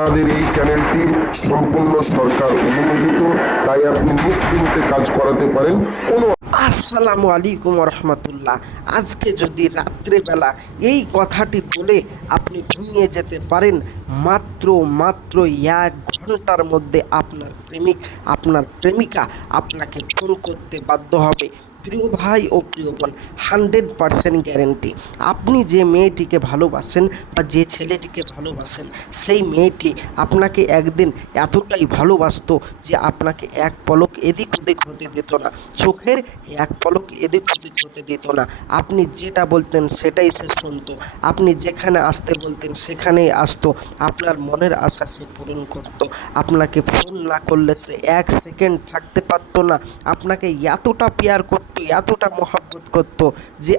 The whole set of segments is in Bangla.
আমাদের এই চ্যানেলটি সম্পূর্ণ সরকার অনুমোদিত, তাই আপনি নিশ্চিন্তে কাজ করাতে পারেন। আসসালামু আলাইকুম রহমতুল্লাহ। আজকে যদি রাত্রেবেলা এই কথাটি বলে আপনি ঘুমিয়ে যেতে পারেন, মাত্র 1 ঘন্টার মধ্যে আপনার প্রেমিক, আপনার প্রেমিকা আপনাকে ফোন করতে বাধ্য হবে। প্রিয় ভাই ও প্রিয় বোন, 100% গ্যারেন্টি। আপনি যে মেয়েটিকে ভালোবাসেন বা যে ছেলেটিকে ভালোবাসেন, সেই মেয়েটি আপনাকে একদিন এতটাই ভালোবাসতো যে আপনাকে এক পলক এদিক ওদিক হতে দিত না, চোখের এক পলক এদিক ওদিক হতে দিত না। আপনি যেটা বলতেন সেটাই সে শুনতো, আপনি যেখানে আসতে বলতেন সেখানেই আসতো, আপনার মনের আশা সে পূরণ করতো। আপনাকে ফোন না করলে সে 1 সেকেন্ড থাকতে পারতো না। আপনাকে এতটা পেয়ার করতো, এতটা মহব্বত করতো যে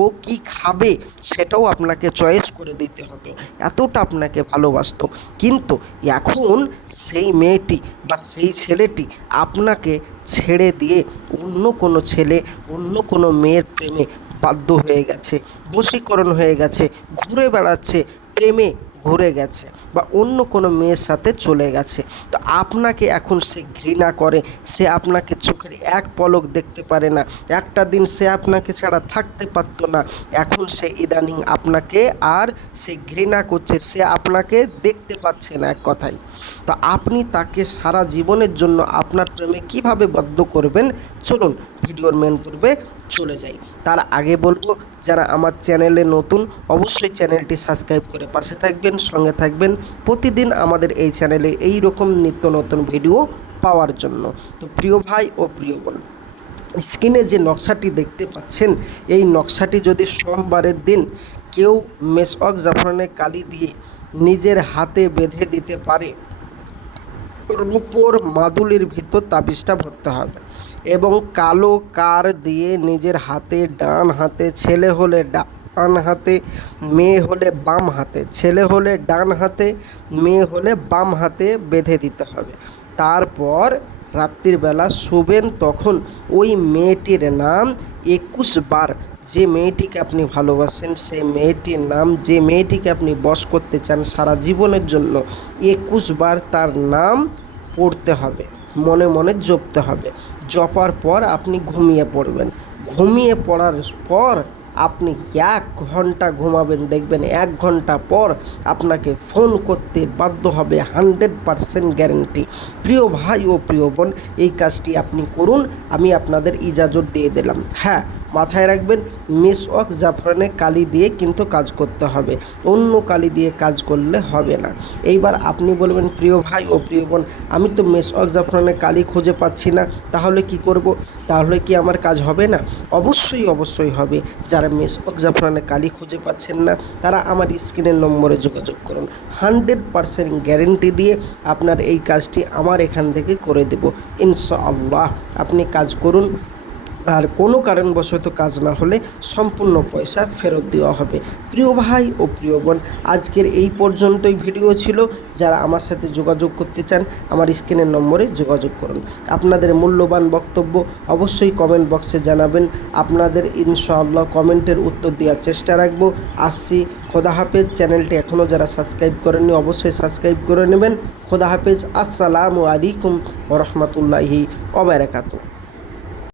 ও কি খাবে সেটাও আপনাকে চয়েস করে দিতে হতো, এতটা আপনাকে ভালোবাসতো। কিন্তু এখন সেই মেয়েটি বা সেই ছেলেটি আপনাকে ছেড়ে দিয়ে অন্য কোনো ছেলে, অন্য কোনো মেয়ের প্রেমে বাধ্য হয়ে গেছে, বশীকরণ হয়ে গেছে, ঘুরে বেড়াচ্ছে, প্রেমে ঘুরে গেছে বা অন্য কোনো মেয়ের সাথে চলে গেছে। তো আপনাকে এখন সে ঘৃণা করে, সে আপনাকে চোখের এক পলক দেখতে পারে না। একটা দিন সে আপনাকে ছাড়া থাকতে পারতো না, এখন সে ইদানিং আপনাকে আর সে ঘৃণা করছে, সে আপনাকে দেখতে পাচ্ছে না এক কথায়। তো আপনি তাকে সারা জীবনের জন্য আপনার প্রেমে কিভাবে বদ্ধ করবেন, চলুন ভিডিওর মেন পূর্বে চলে যাই। তার আগে বলবো, যারা আমার চ্যানেলে নতুন অবশ্যই চ্যানেলটি সাবস্ক্রাইব করে পাশে থাকবেন, সঙ্গে থাকবেন প্রতিদিন আমাদের এই চ্যানেলে এই রকম নিত্য নতুন ভিডিও পাওয়ার জন্য। তো প্রিয় ভাই ও প্রিয় বোন, স্ক্রিনে যে নকশাটি দেখতে পাচ্ছেন, এই নকশাটি যদি সোমবারের দিন কেউ মেসওয়াক জাফরানের কালি দিয়ে নিজের হাতে বেঁধে দিতে পারে, রূপোর মাদুলির ভিতর তাবিজটা ভরতে হবে এবং কালো কার দিয়ে নিজের হাতে, ডান হাতে, ছেলে হলে ডান হাতে, মেয়ে হলে বাম হাতে, ছেলে হলে ডান হাতে, মেয়ে হলে বাম হাতে বেঁধে দিতে হবে। তারপর রাত্রিবেলা শোবেন, তখন ওই মেয়েটির নাম 21 বার, যে মেয়েটিকে আপনি ভালোবাসেন সেই মেয়েটির নাম, যে মেয়েটিকে আপনি বশ করতে চান সারা জীবনের জন্য, 21 বার তার নাম পড়তে হবে, মনে মনে জপতে হবে। জপার পর আপনি ঘুমিয়ে পড়বেন। ঘুমিয়ে পড়ার পর আপনি 1 ঘন্টা ঘুমাবেন, দেখবেন 1 ঘন্টা পর আপনাকে ফোন করতে বাধ্য হবে, 100% গ্যারেন্টি। প্রিয় ভাই ও প্রিয় বোন, এই কাজটি আপনি করুন, আমি আপনাদের ইজাজত দিয়ে দিলাম। হ্যাঁ, মাথায় রাখবেন, মেসওয়াক জাফরানে কালি দিয়ে কিন্তু কাজ করতে হবে, অন্য কালি দিয়ে কাজ করলে হবে না। এইবার আপনি বলবেন, প্রিয় ভাই ও প্রিয় বোন, আমি তো মেসওয়াক জাফরানে কালি খুঁজে পাচ্ছি না, তাহলে কি করব? তাহলে কি আমার কাজ হবে না? অবশ্যই হবে। যারা মেসওয়াক জাফরানে কালি খুঁজে পাচ্ছেন না, তারা আমার স্ক্রিনের নম্বরে যোগাযোগ করুন। 100% গ্যারেন্টি দিয়ে আপনার এই কাজটি আমার এখান থেকে করে দেব ইনশাআল্লাহ। আপনি কাজ করুন, আর কোনো কারণবশত কাজ না হলে সম্পূর্ণ পয়সা ফেরত দেওয়া হবে। প্রিয় ভাই ও প্রিয় বোন, আজকের এই পর্যন্তই ভিডিও ছিল। যারা আমার সাথে যোগাযোগ করতে চান, আমার স্ক্রিনের নম্বরে যোগাযোগ করুন। আপনাদের মূল্যবান বক্তব্য অবশ্যই কমেন্ট বক্সে জানাবেন, আপনাদের ইনশাআল্লাহ কমেন্টের উত্তর দেওয়ার চেষ্টা রাখবো। আসছি, খোদা হাফেজ। চ্যানেলটি এখনও যারা সাবস্ক্রাইব করেননি অবশ্যই সাবস্ক্রাইব করে নেবেন। খোদা হাফেজ। আসসালামু আলাইকুম ওয়া রাহমাতুল্লাহি ওয়া বারাকাতুহু।